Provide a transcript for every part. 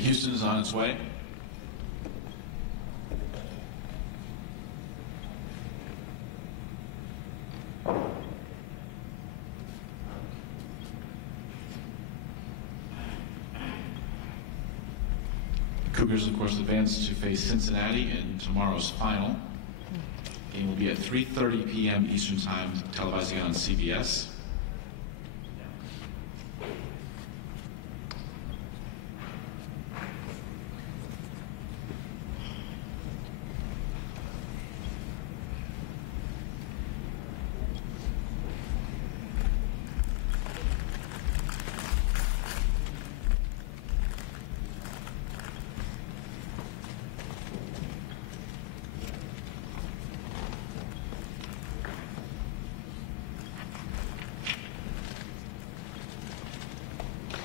Houston is on its way. Cougars, of course, advance to face Cincinnati in tomorrow's final. Game will be at 3:30 p.m. Eastern Time, televised again on CBS.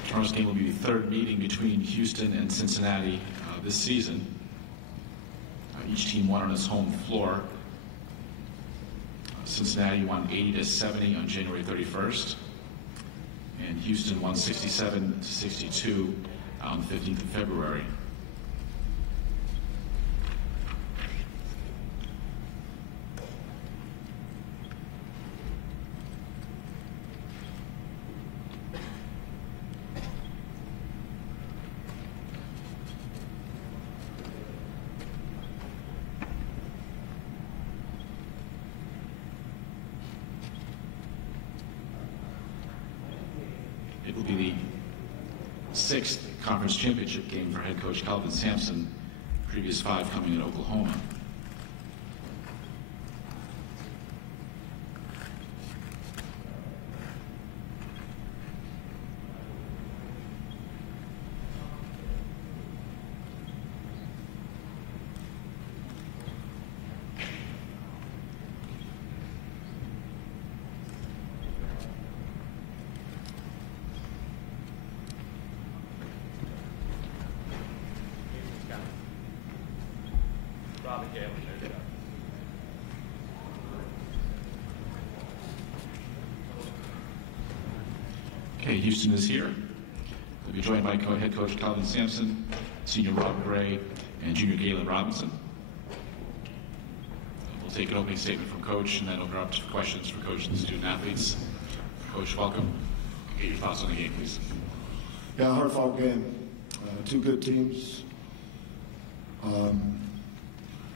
Tomorrow's game will be the third meeting between Houston and Cincinnati this season. Each team won on its home floor. Cincinnati won 80-70 on January 31st, and Houston won 67-62 on the 15th of February. It will be the sixth conference championship game for head coach Kelvin Sampson, previous 5 coming in Oklahoma. Okay, Houston is here. They'll be joined by head coach Kelvin Sampson, senior Rob Gray, and junior Galen Robinson. We'll take an opening statement from Coach and then open up to questions for Coach and the student athletes. Coach, welcome. Get your thoughts on the game, please. Yeah, hard-fought game. 2 good teams.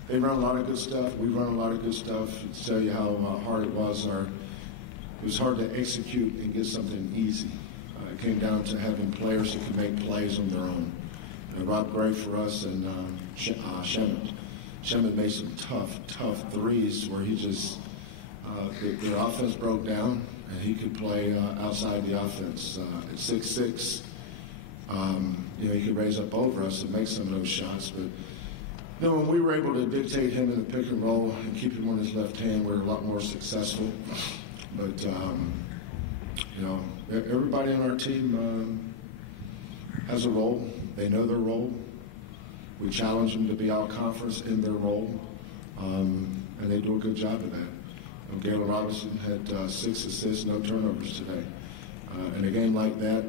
They run a lot of good stuff. We run a lot of good stuff. To tell you how hard it was hard to execute and get something easy. It came down to having players that could make plays on their own. Rob Gray for us and Shemet. Shemet made some tough threes where he just, their offense broke down and he could play outside the offense. At 6'6", he could raise up over us and make some of those shots. But when we were able to dictate him in the pick and roll and keep him on his left hand, we were a lot more successful. But, everybody on our team has a role. They know their role. We challenge them to be out conference in their role, and they do a good job of that. Galen Robinson had 6 assists, no turnovers today. In a game like that,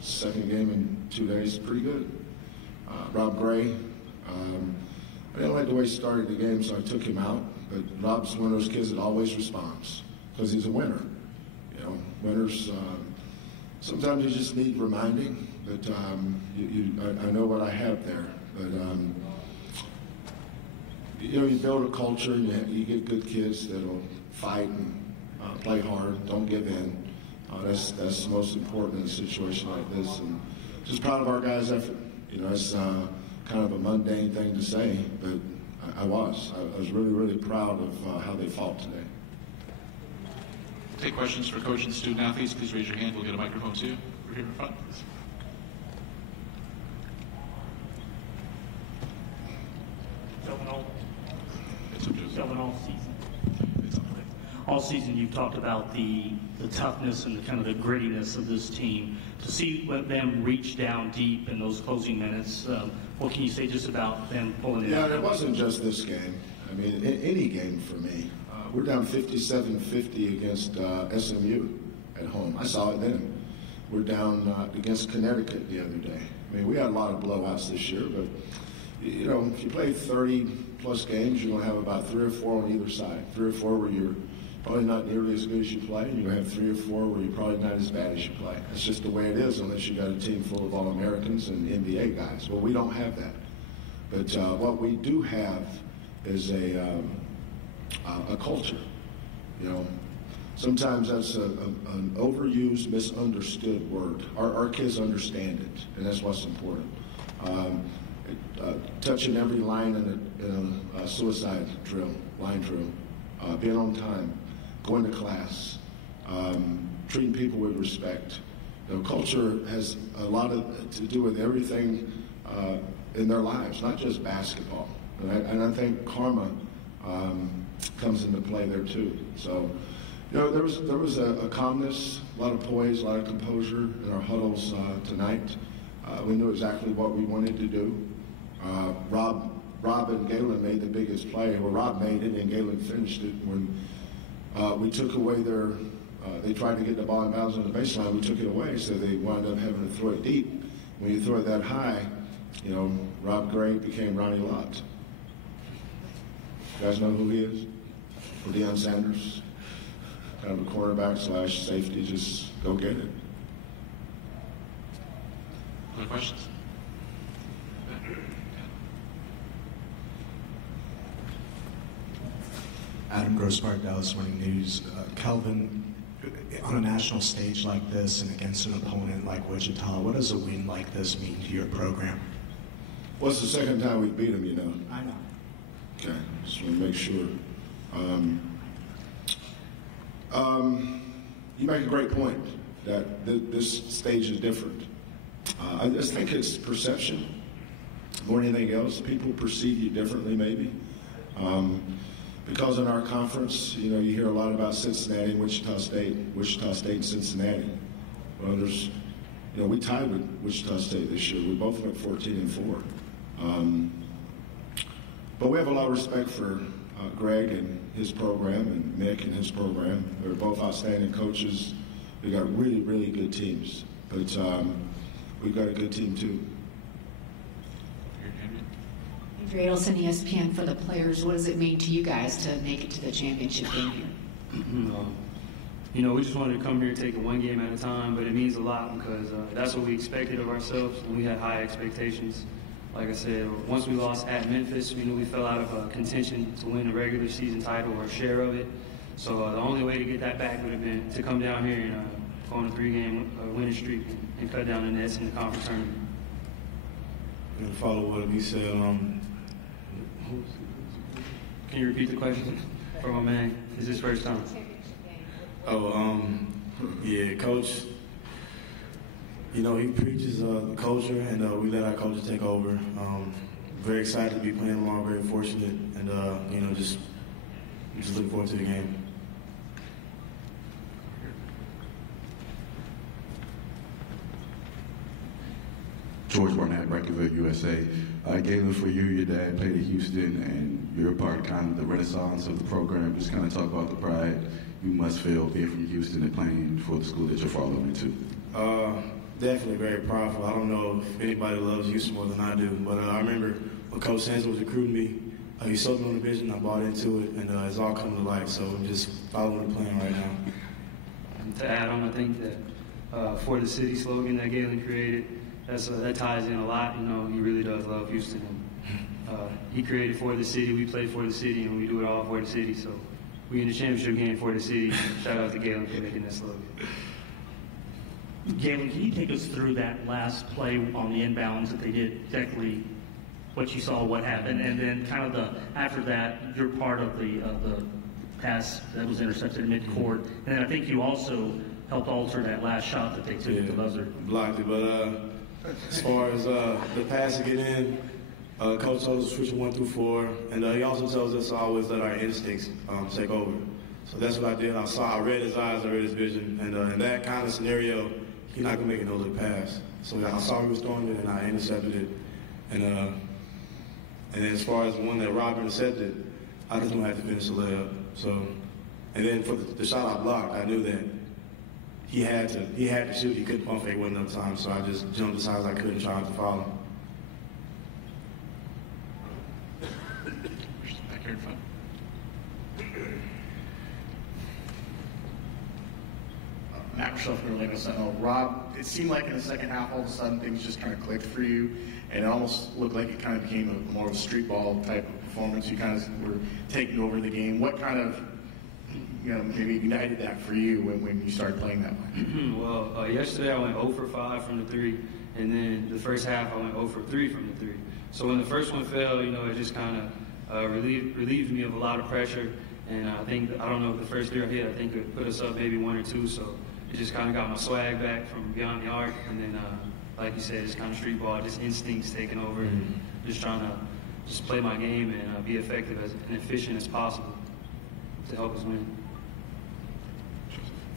second game in 2 days, pretty good. Rob Gray, I didn't like the way he started the game, so I took him out. But Rob's one of those kids that always responds because he's a winner. Winners, sometimes you just need reminding, but I know what I have there. But, you build a culture and you get good kids that'll fight and play hard, don't give in. That's the most important in a situation like this. And just proud of our guys' effort. It's kind of a mundane thing to say, but I was really, really proud of how they fought today. Take questions for coach and student athletes. Please raise your hand. We'll get a microphone too. We're here in front, please. Kelvin, all season you've talked about the toughness and the kind of the grittiness of this team. To see them reach down deep in those closing minutes, what can you say just about them pulling it out? Yeah, it wasn't just this game. I mean, any game for me. We're down 57-50 against SMU at home. I saw it then. We're down against Connecticut the other day. I mean, we had a lot of blowouts this year, but, you know, if you play 30-plus games, you're going to have about 3 or 4 on either side. 3 or 4 where you're probably not nearly as good as you play, and you're going to have 3 or 4 where you're probably not as bad as you play. That's just the way it is unless you got a team full of All-Americans and NBA guys. Well, we don't have that. But what we do have is a culture, you know. Sometimes that's an overused, misunderstood word. Our kids understand it, and that's what's important. Touching every line in a suicide drill, line drill, being on time, going to class, treating people with respect. You know, culture has a lot to do with everything in their lives, not just basketball. And I think karma comes into play there too. So, you know, there was a calmness, a lot of poise, a lot of composure in our huddles tonight. We knew exactly what we wanted to do. Rob and Galen made the biggest play. Well, Rob made it and Galen finished it when we took away their. They tried to get the ball in bounds on the baseline. We took it away, so they wound up having to throw it deep. When you throw it that high, you know, Rob Gray became Ronnie Lott. You guys know who he is? Or Deion Sanders? Kind of a cornerback / safety, just go get it. Other questions? Adam Grossbart, Dallas Morning News. Calvin, on a national stage like this and against an opponent like Wichita, what does a win like this mean to your program? Well, it's the second time we beat them, you know. I know. Okay, just want to make sure. You make a great point that this stage is different. I just think it's perception more than anything else. People perceive you differently, maybe. Because in our conference, you know, you hear a lot about Cincinnati and Wichita State and Cincinnati. Well, there's, you know, we tied with Wichita State this year. We both went 14-4. But we have a lot of respect for Greg and his program and Nick and his program. They're both outstanding coaches. We got really, really good teams. But we've got a good team too. Andrew Adelson, ESPN. For the players, what does it mean to you guys to make it to the championship game here? You know, we just wanted to come here and take it one game at a time, but it means a lot because that's what we expected of ourselves, and we had high expectations. Like I said, once we lost at Memphis, we knew we fell out of contention to win the regular season title or a share of it. So the only way to get that back would have been to come down here and go on a 3-game winning streak and cut down the nets in the conference tournament. And follow what he said. Can you repeat the question for my man? It's his first time. Yeah, Coach. You know, he preaches the culture, and we let our culture take over. Very excited to be playing along, very fortunate, and you know, just looking forward to the game. George Barnett, Brackettville, USA. Galen, for you, your dad played at Houston, and you're a part of kind of the renaissance of the program. Just kind of talk about the pride you must feel being from Houston and playing for the school that you're following into. Definitely very proudful. I don't know if anybody loves Houston more than I do, but I remember when Coach Hansen was recruiting me, he sold me on the vision, I bought into it, and it's all coming to light, so I'm just following the plan right now. And to add on, I think that for the city slogan that Galen created, that ties in a lot. You know, he really does love Houston. He created for the city, we play for the city, and we do it all for the city. So we in the championship game for the city. Shout out to Galen for making that slogan. Galen, can you take us through that last play on the inbounds that they did, exactly what you saw, what happened, and then kind of after that, you're part of the pass that was intercepted in midcourt, and then I think you also helped alter that last shot that they took at the buzzer. Blocked it, but as far as the pass to get in, Coach told us to switch 1 through 4, and he also tells us to always let our instincts take over. So that's what I did. I read his eyes, I read his vision, and in that kind of scenario, he's not going to make a no-look pass. So I saw he was throwing it, and I intercepted it. And then as far as the one that Rob intercepted, I just don't have to finish the layup. So, and then for the shot I blocked, I knew that he had to shoot. He couldn't pump fake, wasn't enough time, so I just jumped as high as I could and tried to follow. Back here in front. Matt Rochelle from Orlando Sentinel. Rob, it seemed like in the second half, all of a sudden things just kind of clicked for you, and it almost looked like it kind of became a more of a street ball type of performance. You kind of were taking over the game. What kind of, maybe ignited that for you when you started playing that way? Well, yesterday I went 0 for 5 from the 3, and then the first half I went 0 for 3 from the 3. So when the first one fell, it just kind of relieved me of a lot of pressure. And I don't know if the first 3 I hit, I think it put us up maybe 1 or 2. So it just kind of got my swag back from beyond the arc. And then, like you said, it's kind of street ball, just instincts taking over, and just trying to just play my game and be effective and efficient as possible to help us win.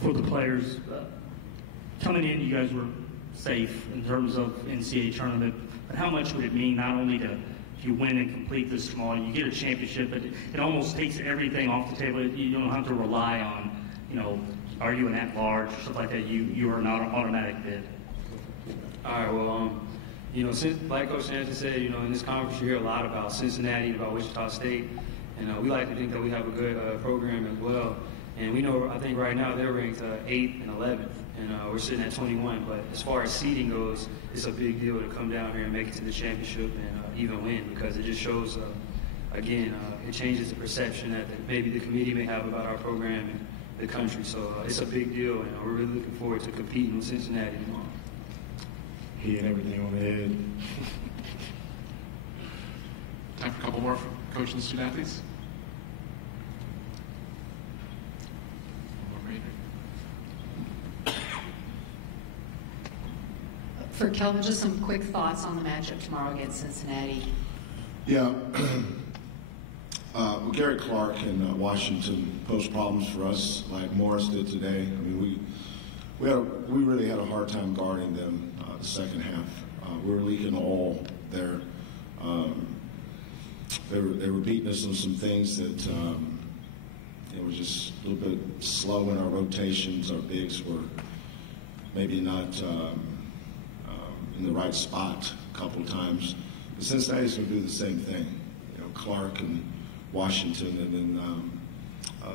For the players, coming in, you guys were safe in terms of NCAA tournament, but how much would it mean not only to, if you win and complete this tomorrow, you get a championship, but it almost takes everything off the table. You don't have to rely on, are you an at-large or stuff like that? You are not an automatic bid. All right, well, since, like Coach Sanchez said, in this conference you hear a lot about Cincinnati and about Wichita State, and we like to think that we have a good program as well. And we know, I think right now they're ranked 8th and 11th, and we're sitting at 21. But as far as seeding goes, it's a big deal to come down here and make it to the championship and even win, because it just shows, again, it changes the perception that maybe the committee may have about our program and the country. So it's a big deal, and we're really looking forward to competing with Cincinnati tomorrow. He hit everything on the head. Time for a couple more from coaching the student athletes. For Kelvin, just some quick thoughts on the matchup tomorrow against Cincinnati. Yeah. Gary Clark in Washington posed problems for us, like Morris did today. I mean, we really had a hard time guarding them the second half. We were leaking oil there. They were beating us on some things that it was just a little bit slow in our rotations. Our bigs were maybe not in the right spot a couple times. But Cincinnati's going to do the same thing. Clark and Washington, and then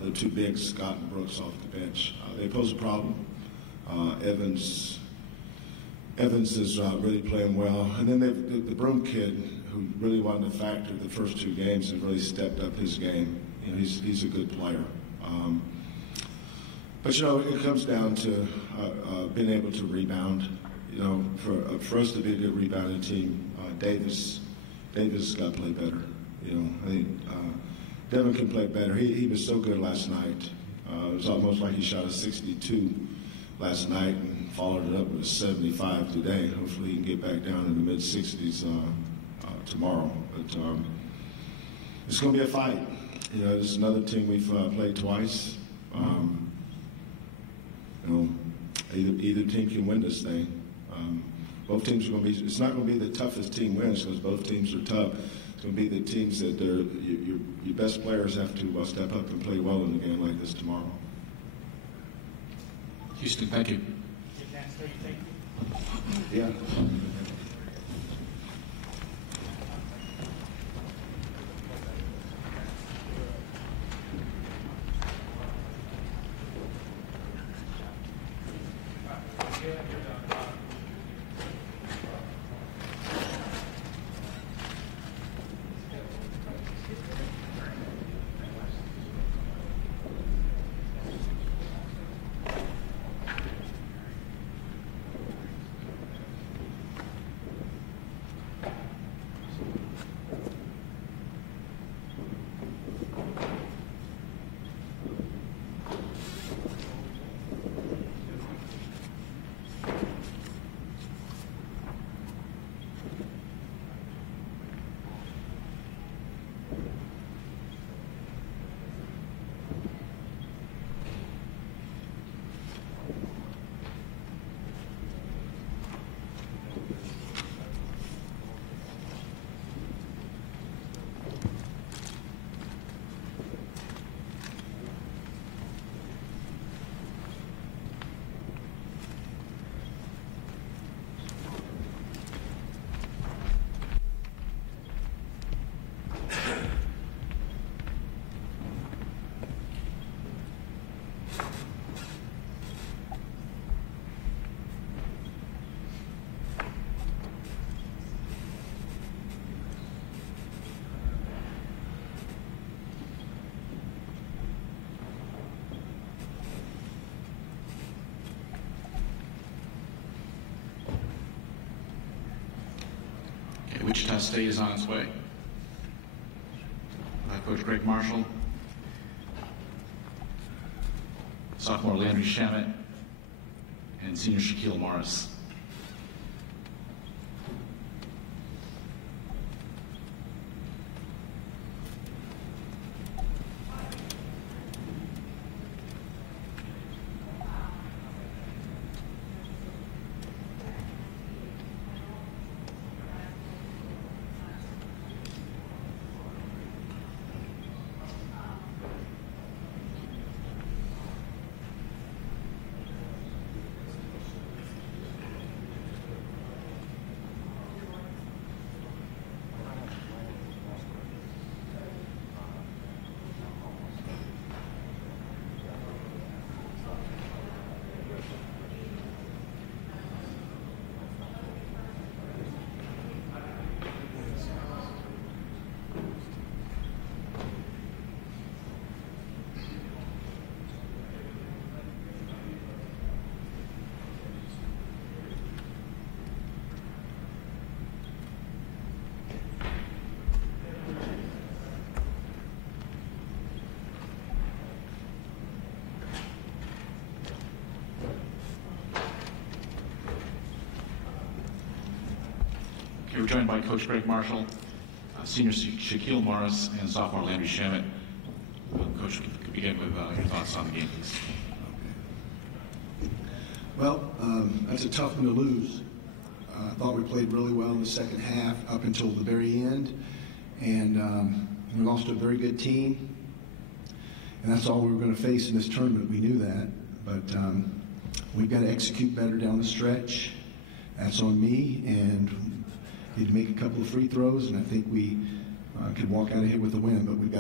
the 2 bigs, Scott and Brooks, off the bench. They pose a problem. Evans is really playing well. And then the Broom kid, who really wasn't a factor the first 2 games, has really stepped up his game. He's a good player. But it comes down to being able to rebound. For us to be a good rebounding team, Davis got to play better. I think Devin can play better. He was so good last night. It was almost like he shot a 62 last night and followed it up with a 75 today. Hopefully he can get back down in the mid-60s tomorrow. But it's going to be a fight. This is another team we've played twice. Either team can win this thing. Both teams are going to be. It's not going to be the toughest team wins, because both teams are tough. It's going to be the teams that your best players have to step up and play well in a game like this tomorrow. Houston, thank you. Yeah. Wichita State is on its way. Coach Greg Marshall, sophomore Landry Shamet, and senior Shaquille Morris. We're joined by Coach Greg Marshall, senior Shaquille Morris, and sophomore Landry Shamet. Coach, could begin with your thoughts on the game, please. Well, that's a tough one to lose. I thought we played really well in the second half up until the very end, and we lost to a very good team. And that's all we were going to face in this tournament. We knew that, but we've got to execute better down the stretch. That's on me, and need to make a couple of free throws, and I think we could walk out of here with a win. But we've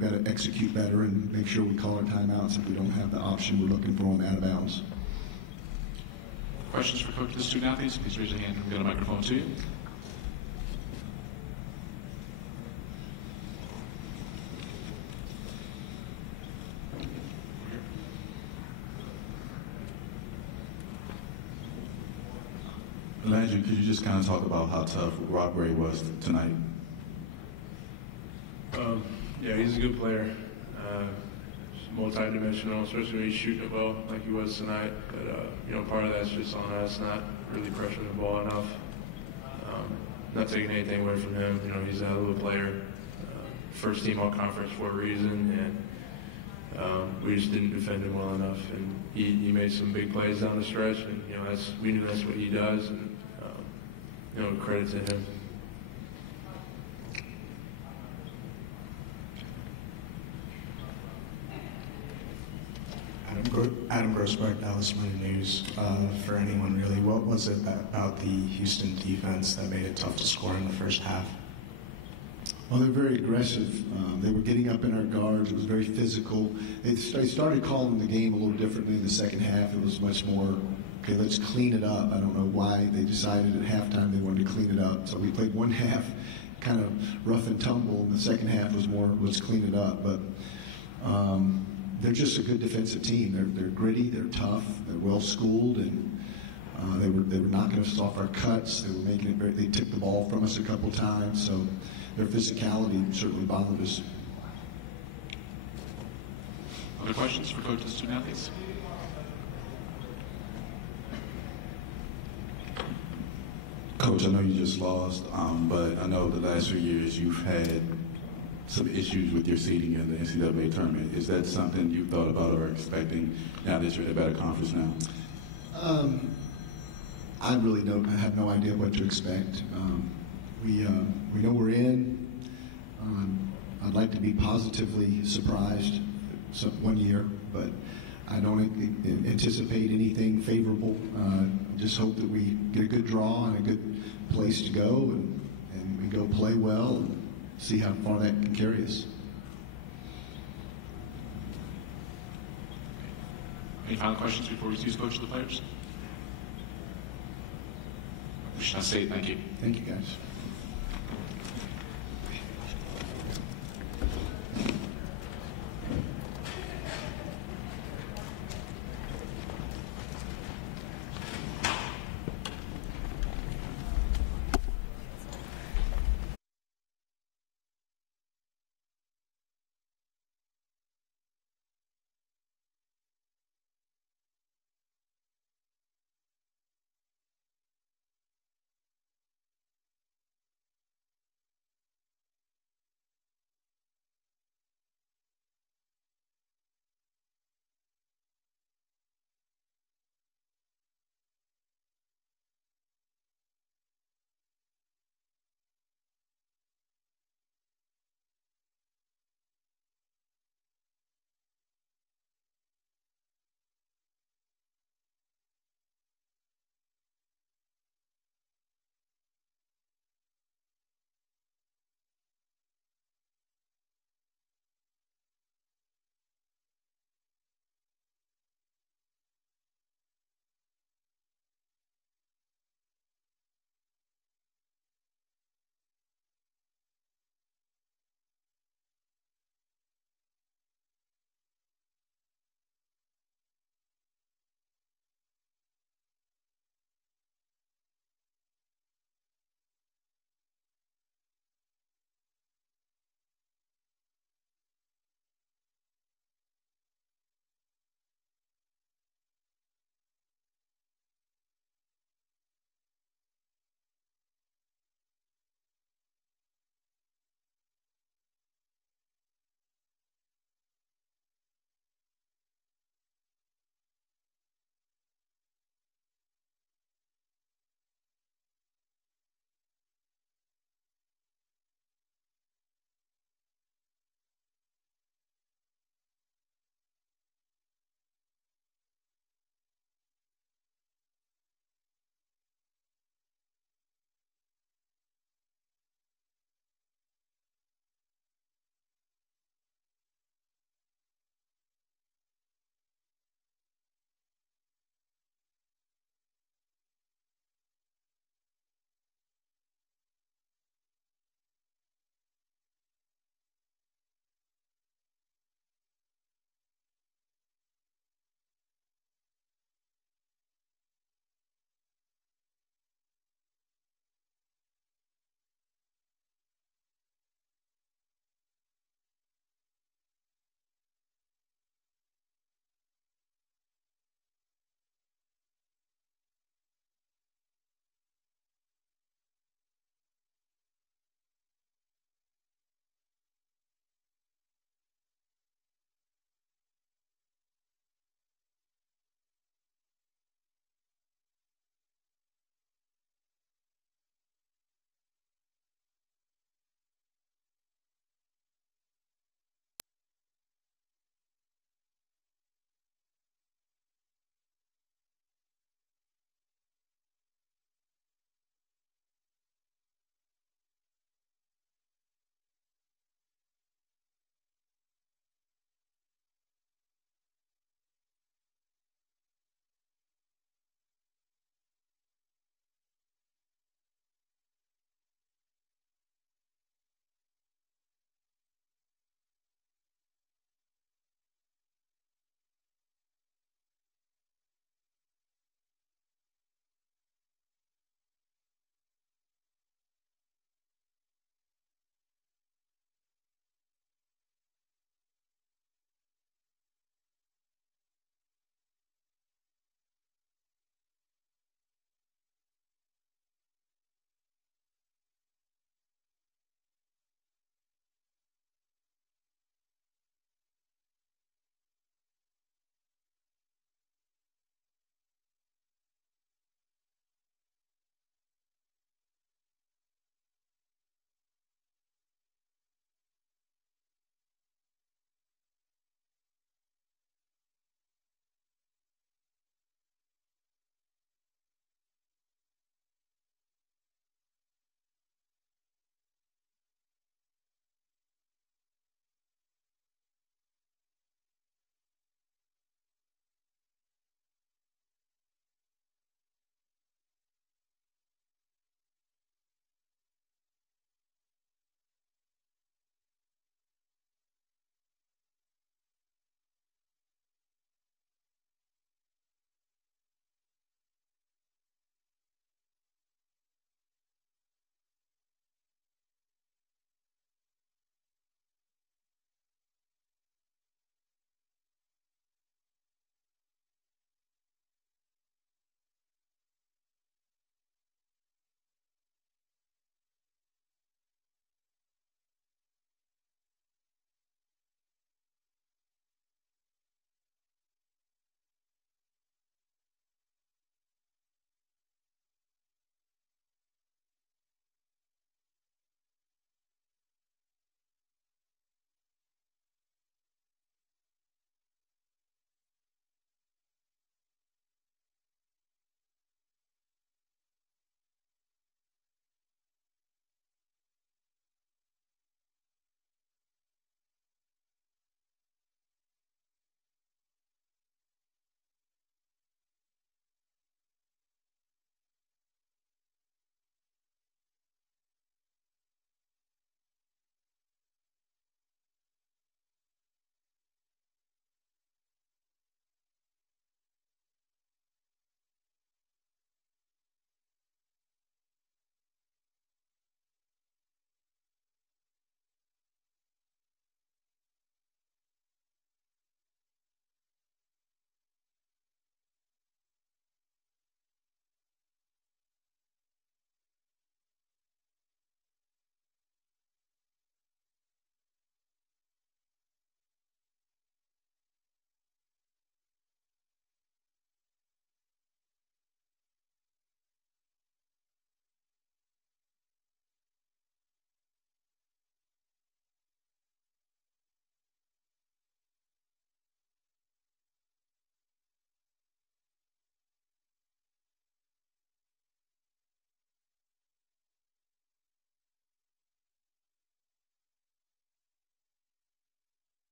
got to execute better and make sure we call our timeouts if we don't have the option we're looking for them out of bounds. Questions for Coach of the student athletes? Please raise your hand. We'll get a microphone to you. Landry, could you just kind of talk about how tough Rob Gray was tonight? Yeah, he's a good player. Multi-dimensional, especially when he's shooting the ball like he was tonight. But, part of that's just on us, not really pressuring the ball enough. Not taking anything away from him. He's a hell of a player. First team all-conference for a reason, and we just didn't defend him well enough. And he made some big plays down the stretch, and, we knew that's what he does, and, credit to him. Adam Grossberg, Dallas Morning News. For anyone really, what was it about the Houston defense that made it tough to score in the first half? Well, they're very aggressive. They were getting up in our guards. It was very physical. They started calling the game a little differently in the second half. It was much more, okay, let's clean it up. I don't know why they decided at halftime they wanted to clean it up. So we played one half kind of rough and tumble, and the second half was more, let's clean it up. But they're just a good defensive team. They're gritty, they're tough, they're well schooled, and they were knocking us off our cuts. They were making it very, they took the ball from us a couple times. So their physicality certainly bothered us. Other questions for Coach of the student athletes? Coach, I know you just lost, but I know the last few years you've had some issues with your seeding in the NCAA tournament. Is that something you thought about or expecting now that you're in a better conference now? I really I have no idea what to expect. We know we're in. I'd like to be positively surprised one year, but I don't anticipate anything favorable. Just hope that we get a good draw and a good place to go, and we go play well and see how far that can carry us. Any final questions before we introduce Coach of the players? Wichita State, thank you. Thank you, guys.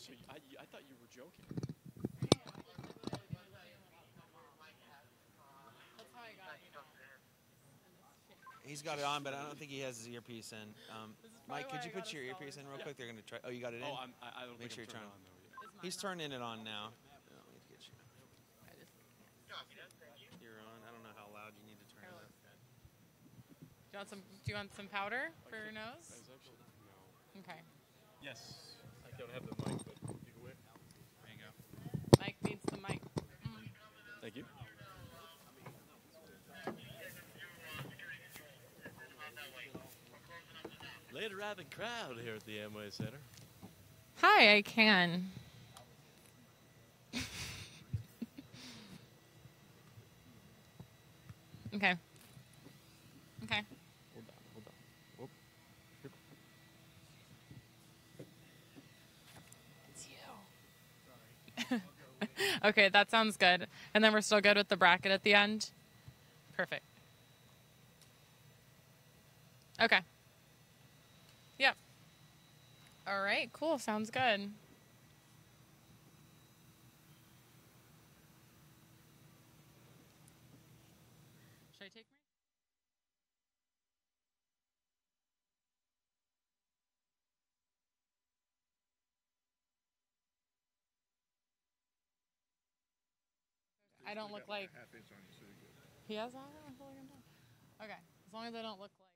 so I thought you were joking. He's got it on, but I don't think he has his earpiece in. Mike, could you put your earpiece in real quick? They're going to try. Oh, you got it in? Oh, I don't Make think sure I'm you're turned trying. on, though, He's turning it on now. You're on. I don't know how loud you need to turn it up. Do you want some powder for your nose? No. Okay. Yes. I don't have the mic, but you can wait. There you go. Mike needs the mic. Thank you. Late arriving crowd here at the Amway Center. Hi, I can. Okay. Okay. Hold on. Whoop. It's you. Okay, that sounds good. And then we're still good with the bracket at the end? Perfect. Okay. Yep. All right, cool. Sounds good. Should I take my... I don't look like... He has on it? I feel like I'm done. Okay, as long as I don't look like...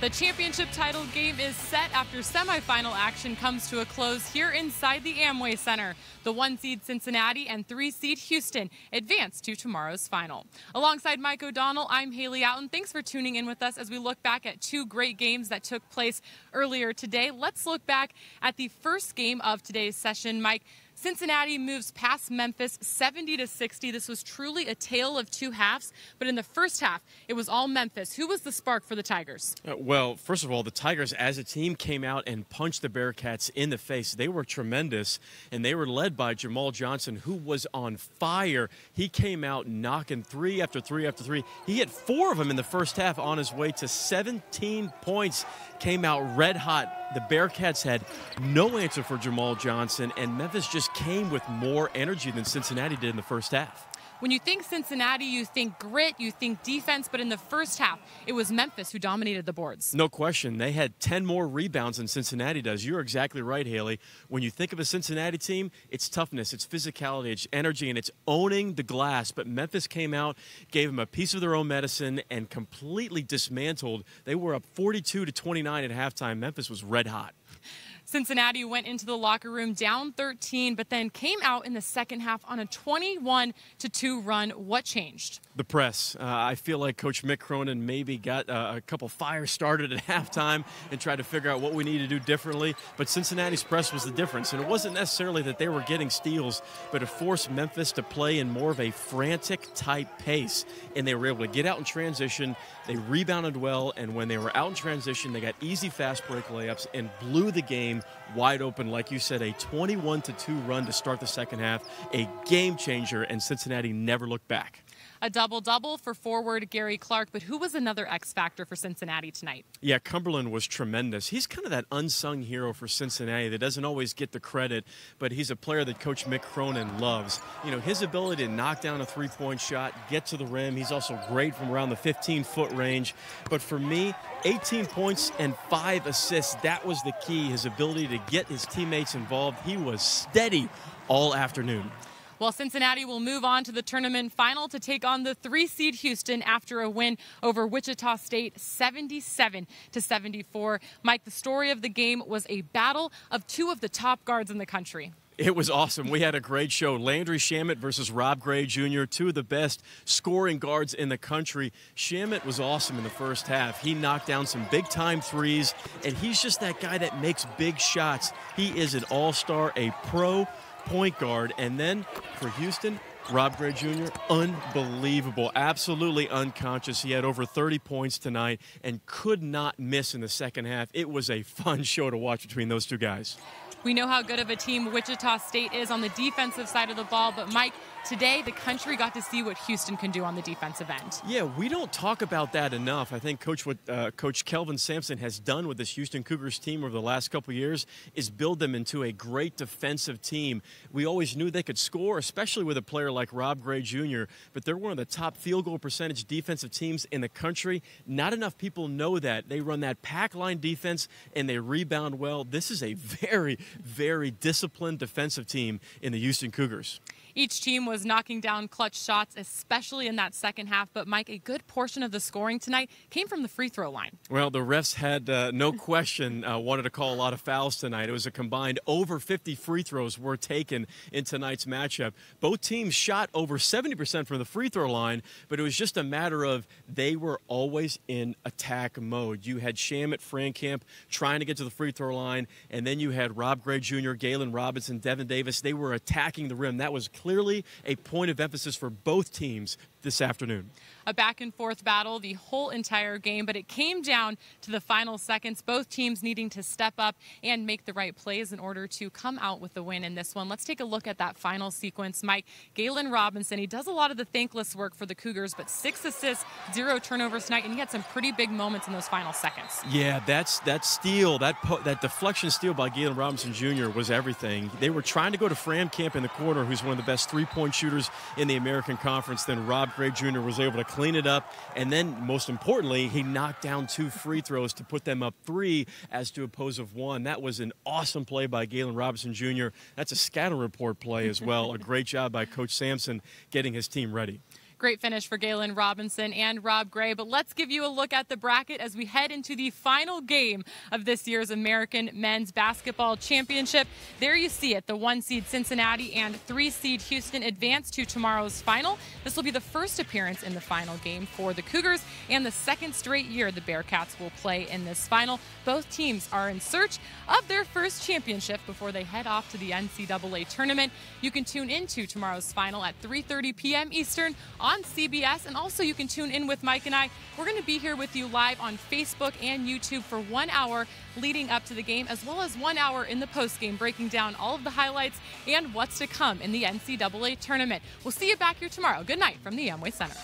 The championship title game is set after semifinal action comes to a close here inside the Amway Center. The 1-seed Cincinnati and 3-seed Houston advance to tomorrow's final. Alongside Mike O'Donnell, I'm Haley Outen. Thanks for tuning in with us as we look back at two great games that took place earlier today. Let's look back at the first game of today's session. Mike, Cincinnati moves past Memphis 70-60. This was truly a tale of two halves, but in the first half, it was all Memphis. Who was the spark for the Tigers? Well, first of all, the Tigers as a team came out and punched the Bearcats in the face. They were tremendous, and they were led by Jamal Johnson, who was on fire. He came out knocking three after three after three. He hit 4 of them in the first half on his way to 17 points. Came out red hot. The Bearcats had no answer for Jamal Johnson, and Memphis just came with more energy than Cincinnati did in the first half. When you think Cincinnati, you think grit, you think defense, but in the first half, it was Memphis who dominated the boards. No question. They had 10 more rebounds than Cincinnati does. You're exactly right, Haley. When you think of a Cincinnati team, it's toughness, it's physicality, it's energy, and it's owning the glass. But Memphis came out, gave them a piece of their own medicine, and completely dismantled. They were up 42-29 at halftime. Memphis was red hot. Cincinnati went into the locker room down 13, but then came out in the second half on a 21-2 run. What changed? The press. I feel like Coach Mick Cronin maybe got a couple fires started at halftime and tried to figure out what we need to do differently. But Cincinnati's press was the difference. And it wasn't necessarily that they were getting steals, but it forced Memphis to play in more of a frantic type pace. And they were able to get out in transition. They rebounded well. And when they were out in transition, they got easy fast break layups and blew the game wide open. Like you said, a 21-2 run to start the second half, a game changer, and Cincinnati never looked back. A double-double for forward Gary Clark, but who was another X factor for Cincinnati tonight? Yeah, Cumberland was tremendous. He's kind of that unsung hero for Cincinnati that doesn't always get the credit, but he's a player that Coach Mick Cronin loves. You know, his ability to knock down a three-point shot, get to the rim. He's also great from around the 15-foot range. But for me, 18 points and 5 assists, that was the key, his ability to get his teammates involved. He was steady all afternoon. Well, Cincinnati will move on to the tournament final to take on the 3-seed Houston after a win over Wichita State 77-74. Mike, the story of the game was a battle of 2 of the top guards in the country. It was awesome. We had a great show. Landry Shamet versus Rob Gray Jr., 2 of the best scoring guards in the country. Shamet was awesome in the first half. He knocked down some big-time threes, and he's just that guy that makes big shots. He is an all-star, a pro point guard. And then for Houston, Rob Gray Jr., unbelievable, absolutely unconscious. He had over 30 points tonight and could not miss in the second half. It was a fun show to watch between those 2 guys. We know how good of a team Wichita State is on the defensive side of the ball, but Mike, today the country got to see what Houston can do on the defensive end. Yeah, we don't talk about that enough. I think Coach Kelvin Sampson has done with this Houston Cougars team over the last couple of years is build them into a great defensive team. We always knew they could score, especially with a player like Rob Gray Jr., but they're one of the top field goal percentage defensive teams in the country. Not enough people know that. They run that pack line defense and they rebound well. This is a very, very disciplined defensive team in the Houston Cougars. Each team was knocking down clutch shots, especially in that second half. But, Mike, a good portion of the scoring tonight came from the free throw line. Well, the refs had no question wanted to call a lot of fouls tonight. It was a combined over 50 free throws were taken in tonight's matchup. Both teams shot over 70% from the free throw line, but it was just a matter of they were always in attack mode. You had Shamet, Frankamp trying to get to the free throw line, and then you had Rob Gray Jr., Galen Robinson, Devin Davis. They were attacking the rim. That was clearly a point of emphasis for both teams this afternoon. A back-and-forth battle the whole entire game, but it came down to the final seconds, both teams needing to step up and make the right plays in order to come out with the win in this one. Let's take a look at that final sequence. Mike, Galen Robinson, he does a lot of the thankless work for the Cougars, but 6 assists, 0 turnovers tonight, and he had some pretty big moments in those final seconds. Yeah, that steal, that deflection steal by Galen Robinson Jr. was everything. They were trying to go to Frankamp in the corner, who's one of the best three-point shooters in the American Conference. Then Rob Gray Jr. was able to clean it up, and then most importantly, he knocked down 2 free throws to put them up 3 as to oppose of 1. That was an awesome play by Galen Robinson Jr. That's a scatter report play as well. A great job by Coach Sampson getting his team ready. Great finish for Galen Robinson and Rob Gray, but let's give you a look at the bracket as we head into the final game of this year's American Men's Basketball Championship. There you see it, the 1-seed Cincinnati and 3-seed Houston advance to tomorrow's final. This will be the first appearance in the final game for the Cougars and the 2nd straight year the Bearcats will play in this final. Both teams are in search of their first championship before they head off to the NCAA tournament. You can tune into tomorrow's final at 3:30 p.m. Eastern on CBS, and also you can tune in with Mike and I. We're going to be here with you live on Facebook and YouTube for 1 hour leading up to the game, as well as 1 hour in the postgame, breaking down all of the highlights and what's to come in the NCAA tournament. We'll see you back here tomorrow. Good night from the Amway Center.